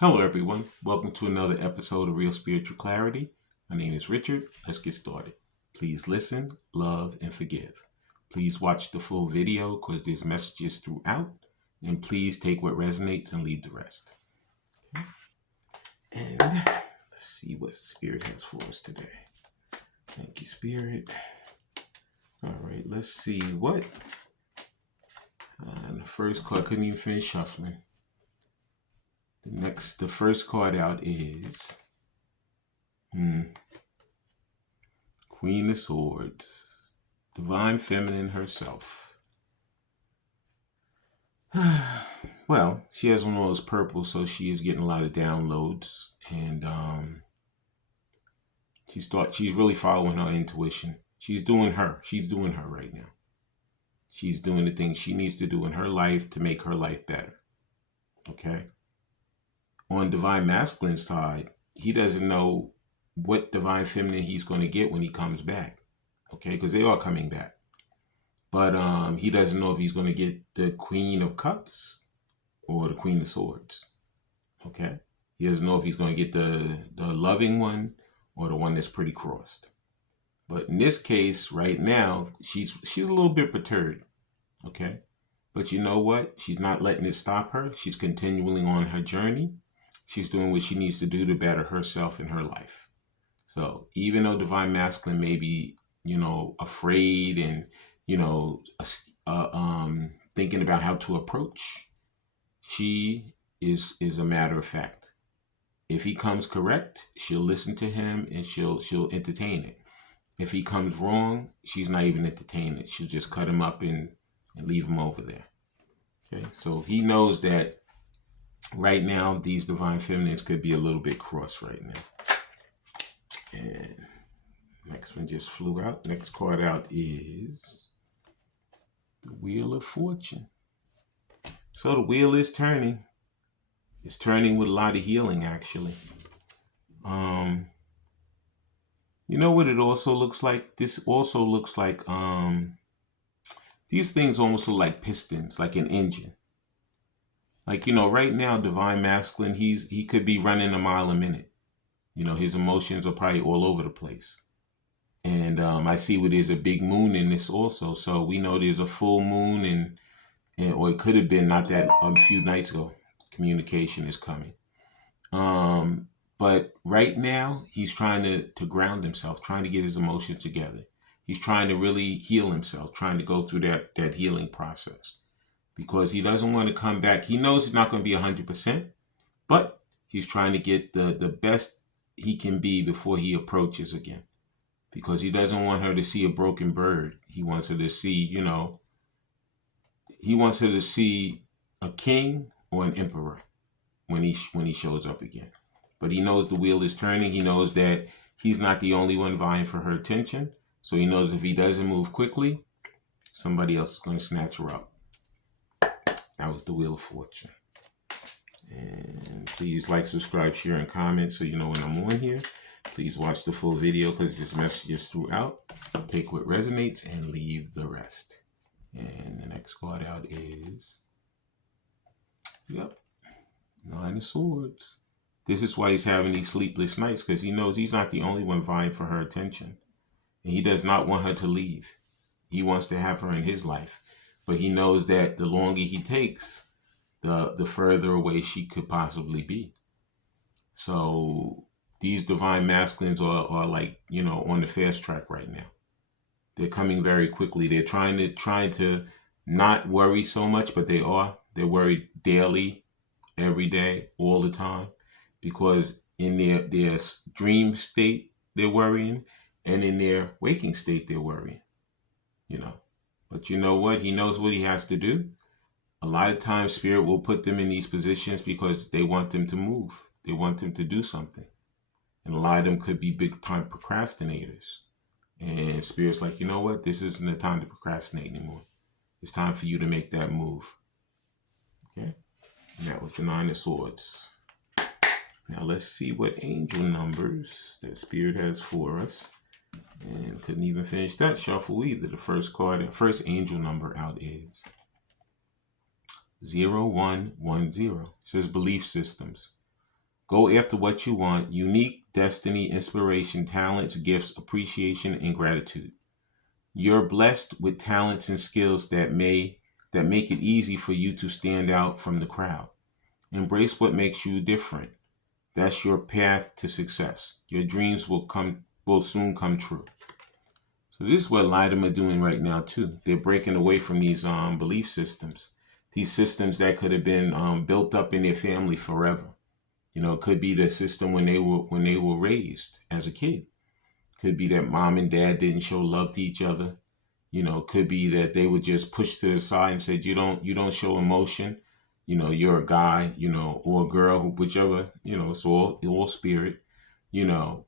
Hello, everyone. Welcome to another episode of Real Spiritual Clarity. My name is Richard. Let's get started. Please listen, love, and forgive. Please watch the full video because there's messages throughout. And please take what resonates and leave the rest. And let's see what Spirit has for us today. Thank you, Spirit. All right, let's see what. The first card, couldn't even finish shuffling. The first card out is Queen of Swords, Divine Feminine herself. Well, she has one of those purples, so she is getting a lot of downloads, and she's really following her intuition. She's doing her. She's doing her right now. She's doing the things she needs to do in her life to make her life better. Okay. On Divine Masculine side, he doesn't know what Divine Feminine he's going to get when he comes back. Okay, because they are coming back. But he doesn't know if he's going to get the Queen of Cups or the Queen of Swords. Okay, he doesn't know if he's going to get the loving one or the one that's pretty crossed. But in this case, right now, she's a little bit perturbed. Okay, but you know what? She's not letting it stop her. She's continuing on her journey. She's doing what she needs to do to better herself in her life. So even though Divine Masculine may be, afraid and, thinking about how to approach, she is a matter of fact. If he comes correct, she'll listen to him and she'll entertain it. If he comes wrong, she's not even entertaining it. She'll just cut him up and leave him over there. Okay, so he knows that right now these Divine Feminines could be a little bit cross right now. And next one just flew out. Next card out is the Wheel of Fortune. So the wheel is turning. It's turning with a lot of healing, actually. You know what it also looks like? This also looks like these things almost look like pistons, like an engine. Like, right now, Divine Masculine, he could be running a mile a minute. His emotions are probably all over the place. And I see where there's a big moon in this also. So we know there's a full moon or it could have been not that a few nights ago. Communication is coming. But right now he's trying to ground himself, trying to get his emotions together. He's trying to really heal himself, trying to go through that healing process because he doesn't want to come back. He knows he's not going to be 100%, but he's trying to get the best he can be before he approaches again. Because he doesn't want her to see a broken bird. He wants her to see, he wants her to see a king or an emperor when he shows up again. But he knows the wheel is turning. He knows that he's not the only one vying for her attention. So he knows if he doesn't move quickly, somebody else is going to snatch her up. That was the Wheel of Fortune. And please like, subscribe, share, and comment so you know when I'm on here. Please watch the full video because this message is throughout. Take what resonates and leave the rest. And the next card out is, Nine of Swords. This is why he's having these sleepless nights because he knows he's not the only one vying for her attention. And he does not want her to leave. He wants to have her in his life. But he knows that the longer he takes, the further away she could possibly be. So these Divine Masculines are like, on the fast track right now. They're coming very quickly. They're trying to not worry so much, but they're worried daily, every day, all the time, because in their dream state, they're worrying, and in their waking state, they're worrying, But you know what? He knows what he has to do. A lot of times, Spirit will put them in these positions because they want them to move. They want them to do something. And a lot of them could be big time procrastinators. And Spirit's like, you know what? This isn't the time to procrastinate anymore. It's time for you to make that move. Okay? And that was the Nine of Swords. Now let's see what angel numbers that Spirit has for us. And couldn't even finish that shuffle either. The first angel number out is 0110. It says belief systems. Go after what you want: unique destiny, inspiration, talents, gifts, appreciation, and gratitude. You're blessed with talents and skills that make it easy for you to stand out from the crowd. Embrace what makes you different. That's your path to success. Your dreams will soon come true. So this is what a lot of them are doing right now too. They're breaking away from these belief systems, these systems that could have been built up in their family forever. It could be the system when they were raised as a kid. Could be that mom and dad didn't show love to each other. Could be that they were just pushed to the side and said, you don't show emotion. You're a guy, or a girl, whichever, it's all spirit. you know,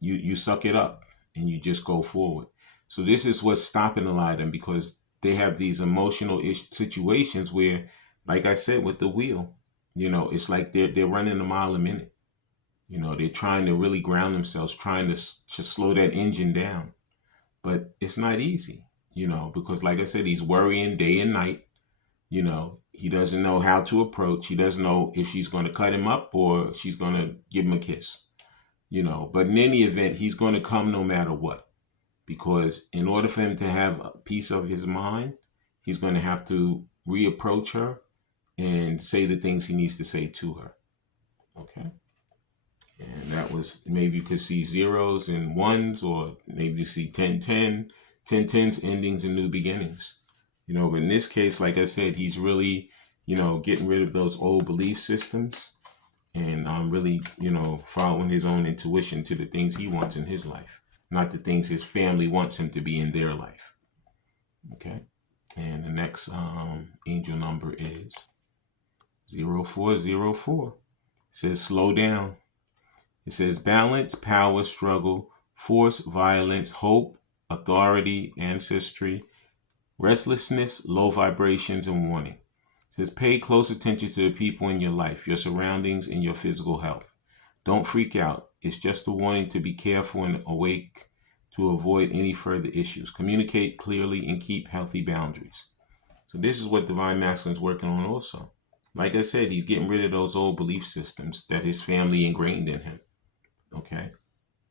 you suck it up and you just go forward. So this is what's stopping a lot of them, because they have these emotional situations where, like I said, with the wheel, it's like they're running a mile a minute. They're trying to really ground themselves, trying to slow that engine down, but it's not easy. Because like I said, he's worrying day and night. He doesn't know how to approach. He doesn't know if she's going to cut him up or she's going to give him a kiss. But in any event, he's going to come no matter what, because in order for him to have a piece of his mind, he's going to have to reapproach her and say the things he needs to say to her. Okay. And that was, maybe you could see zeros and ones, or maybe you see 10, 10s, endings and new beginnings. But in this case, like I said, he's really, getting rid of those old belief systems and really, following his own intuition to the things he wants in his life, not the things his family wants him to be in their life. Okay. And the next angel number is 0404. It says slow down. It says balance, power, struggle, force, violence, hope, authority, ancestry, restlessness, low vibrations, and warning. It says pay close attention to the people in your life, your surroundings, and your physical health. Don't freak out. It's just a warning to be careful and awake to avoid any further issues. Communicate clearly and keep healthy boundaries. So this is what Divine Masculine is working on also. Like I said, he's getting rid of those old belief systems that his family ingrained in him. Okay.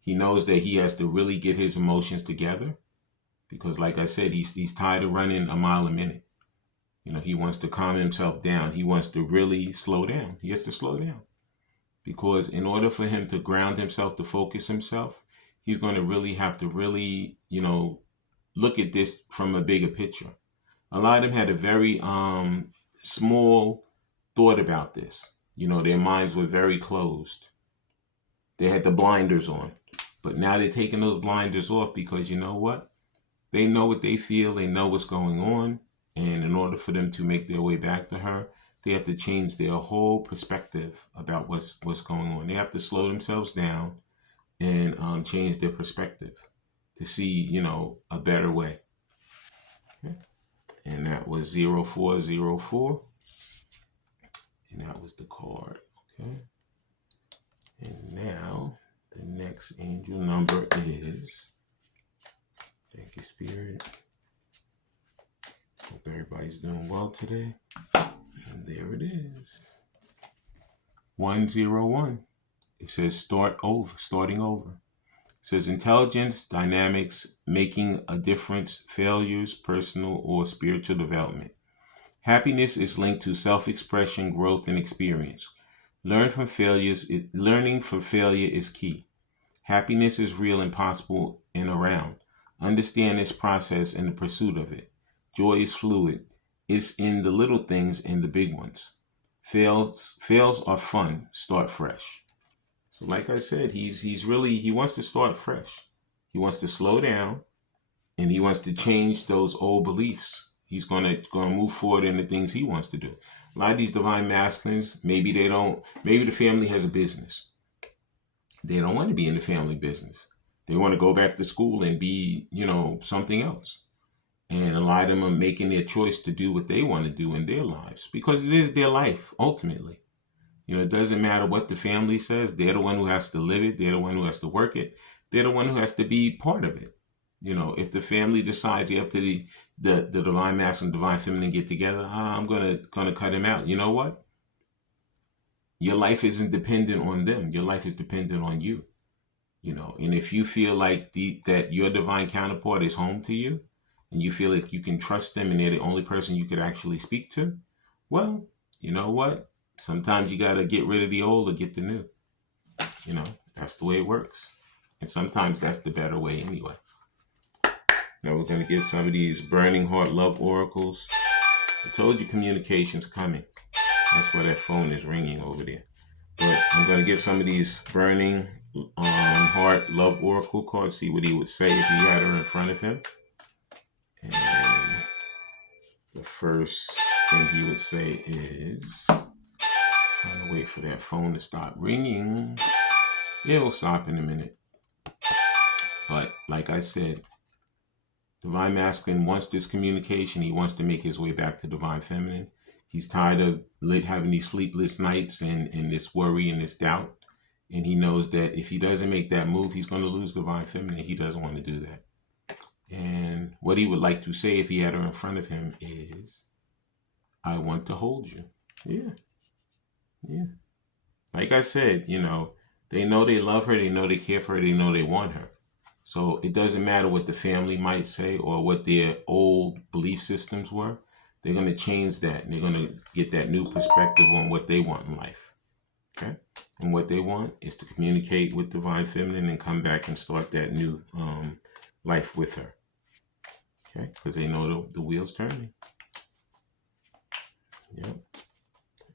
He knows that he has to really get his emotions together, because like I said, he's tired of running a mile a minute. He wants to calm himself down. He wants to really slow down. He has to slow down, because in order for him to ground himself, to focus himself, he's going to really have to really, look at this from a bigger picture. A lot of them had a very small thought about this. Their minds were very closed. They had the blinders on. But now they're taking those blinders off, because you know what? They know what they feel. They know what's going on. And in order for them to make their way back to her, they have to change their whole perspective about what's going on. They have to slow themselves down and change their perspective to see, a better way. Okay. And that was 0404. And that was the card. Okay. And now the next angel number is, thank you, Spirit. Hope everybody's doing well today. And there it is. 101. It says starting over. It says intelligence, dynamics, making a difference, failures, personal or spiritual development. Happiness is linked to self-expression, growth, and experience. Learning from failure is key. Happiness is real and possible and around. Understand this process and the pursuit of it. Joy is fluid. It's in the little things and the big ones. Fails are fun. Start fresh. So like I said, he wants to start fresh. He wants to slow down, and he wants to change those old beliefs. He's gonna move forward in the things he wants to do. A lot of these divine masculines, maybe the family has a business. They don't want to be in the family business. They want to go back to school and be, something else. And a lot of them are making their choice to do what they want to do in their lives, because it is their life, ultimately. It doesn't matter what the family says. They're the one who has to live it. They're the one who has to work it. They're the one who has to be part of it. If the family decides after the divine masculine and divine feminine get together, I'm gonna cut him out. You know what? your life isn't dependent on them. Your life is dependent on you. And if you feel like that your divine counterpart is home to you, and you feel like you can trust them and they're the only person you could actually speak to, well, you know what? Sometimes you got to get rid of the old or get the new. That's the way it works. And sometimes that's the better way anyway. Now we're going to get some of these burning heart love oracles. I told you communication's coming. That's why that phone is ringing over there. But I'm going to get some of these burning heart love oracle cards, see what he would say if he had her in front of him. And the first thing he would say is, trying to wait for that phone to stop ringing. It'll stop in a minute. But like I said, Divine Masculine wants this communication. He wants to make his way back to Divine Feminine. He's tired of having these sleepless nights and this worry and this doubt. And he knows that if he doesn't make that move, he's going to lose Divine Feminine. He doesn't want to do that. And what he would like to say if he had her in front of him is, I want to hold you. Yeah. Like I said, they know they love her. They know they care for her. They know they want her. So it doesn't matter what the family might say or what their old belief systems were. They're going to change that. And they're going to get that new perspective on what they want in life. Okay? And what they want is to communicate with Divine Feminine and come back and start that new life with her. Okay? Because they know the wheel's turning. Yep.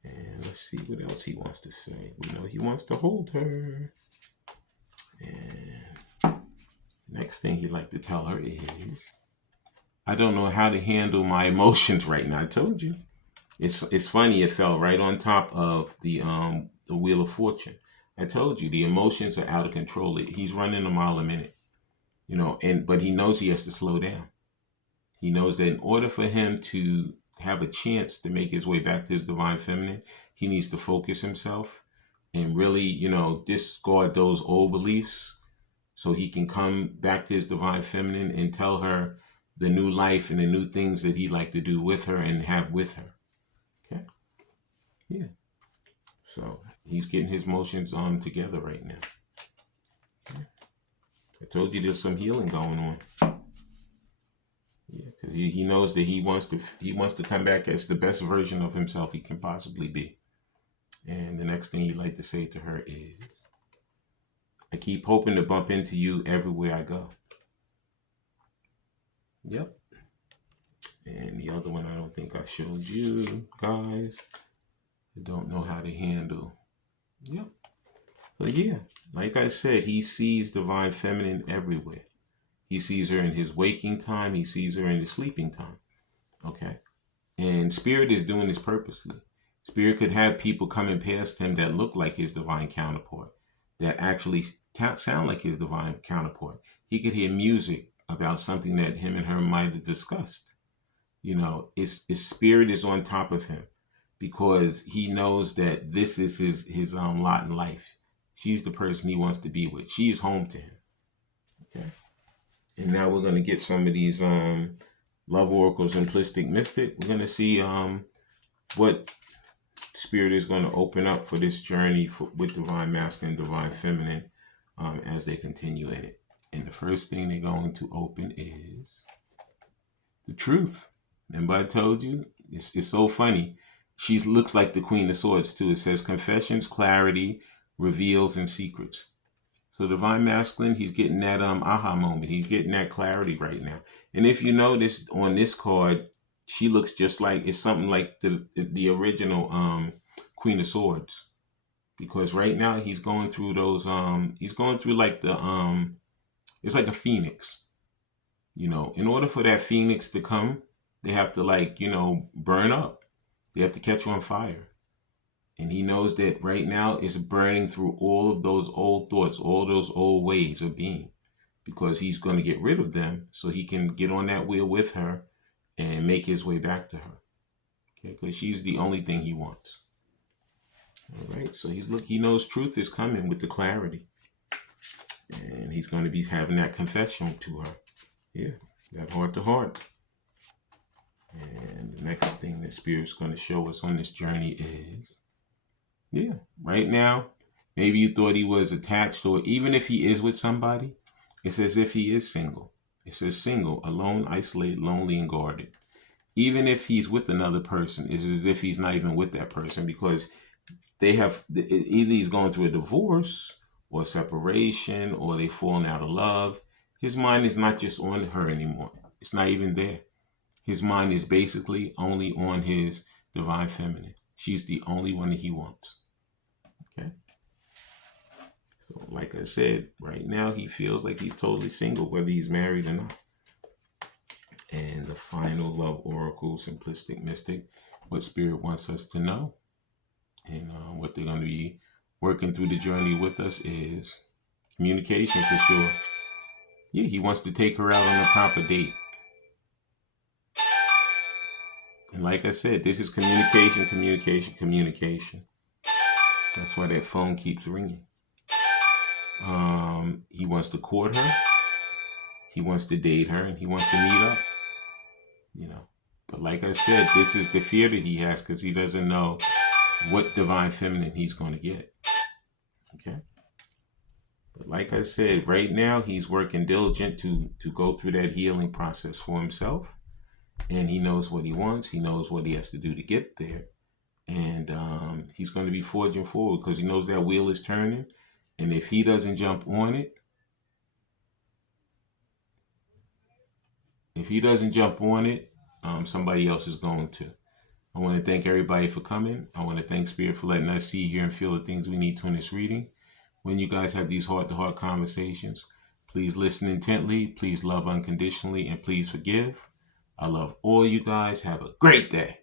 And let's see what else he wants to say. We know he wants to hold her. And next thing he'd like to tell her is, I don't know how to handle my emotions right now. I told you. It's funny, it fell right on top of the Wheel of Fortune. I told you the emotions are out of control. He's running a mile a minute. But he knows he has to slow down. He knows that in order for him to have a chance to make his way back to his Divine Feminine, he needs to focus himself and really, discard those old beliefs so he can come back to his Divine Feminine and tell her the new life and the new things that he'd like to do with her and have with her. Okay? Yeah. So he's getting his motions together right now. Okay. I told you there's some healing going on. Yeah, because he knows that he wants to come back as the best version of himself he can possibly be. And the next thing he'd like to say to her is, I keep hoping to bump into you everywhere I go. Yep. And the other one I don't think I showed you guys. I don't know how to handle. Yep. So yeah, like I said, he sees Divine Feminine everywhere. He sees her in his waking time. He sees her in his sleeping time. Okay. And Spirit is doing this purposely. Spirit could have people coming past him that look like his divine counterpart, that actually sound like his divine counterpart. He could hear music about something that him and her might have discussed. His spirit is on top of him because he knows that this is his lot in life. She's the person he wants to be with. She is home to him. Okay. And now we're going to get some of these Love Oracle Simplistic Mystic. We're going to see what Spirit is going to open up for this journey with Divine Masculine and Divine Feminine as they continue in it. And the first thing they're going to open is the truth. Remember I told you? It's so funny. She looks like the Queen of Swords too. It says confessions, clarity, reveals, and secrets. So Divine Masculine, he's getting that aha moment. He's getting that clarity right now. And if you notice on this card, she looks just like, it's something like the original Queen of Swords. Because right now he's going through those, he's going through like it's like a phoenix. In order for that phoenix to come, they have to burn up. They have to catch on fire. And he knows that right now it's burning through all of those old thoughts, all those old ways of being, because he's going to get rid of them so he can get on that wheel with her and make his way back to her. Okay, because she's the only thing he wants. All right, so he knows truth is coming with the clarity. And he's going to be having that confession to her. Yeah, that heart to heart. And the next thing that Spirit's going to show us on this journey is Yeah. Right now, maybe you thought he was attached, or even if he is with somebody, it's as if he is single. It says single, alone, isolated, lonely, and guarded. Even if he's with another person, it's as if he's not even with that person, because they have either he's going through a divorce or separation, or they falling out of love. His mind is not just on her anymore. It's not even there. His mind is basically only on his divine feminine. She's the only one that he wants. Okay. So, like I said, right now he feels like he's totally single, whether he's married or not. And the final love oracle, simplistic mystic, what spirit wants us to know, and what they're going to be working through the journey with us is communication for sure. Yeah, he wants to take her out on a proper date. And like I said, this is communication, communication, communication. That's why that phone keeps ringing. He wants to court her. He wants to date her, and he wants to meet up. You know, but like I said, this is the fear that he has because he doesn't know what divine feminine he's going to get. Okay. But like I said, right now he's working diligent to go through that healing process for himself, and he knows what he wants. He knows what he has to do to get there, and he's going to be forging forward because he knows that wheel is turning, and if he doesn't jump on it, somebody else is going to. I want to thank everybody for coming. I want to thank Spirit for letting us see, hear, and feel the things we need to in this reading. When you guys have these heart-to-heart conversations, please listen intently, please love unconditionally, and please forgive. I love all you guys. Have a great day.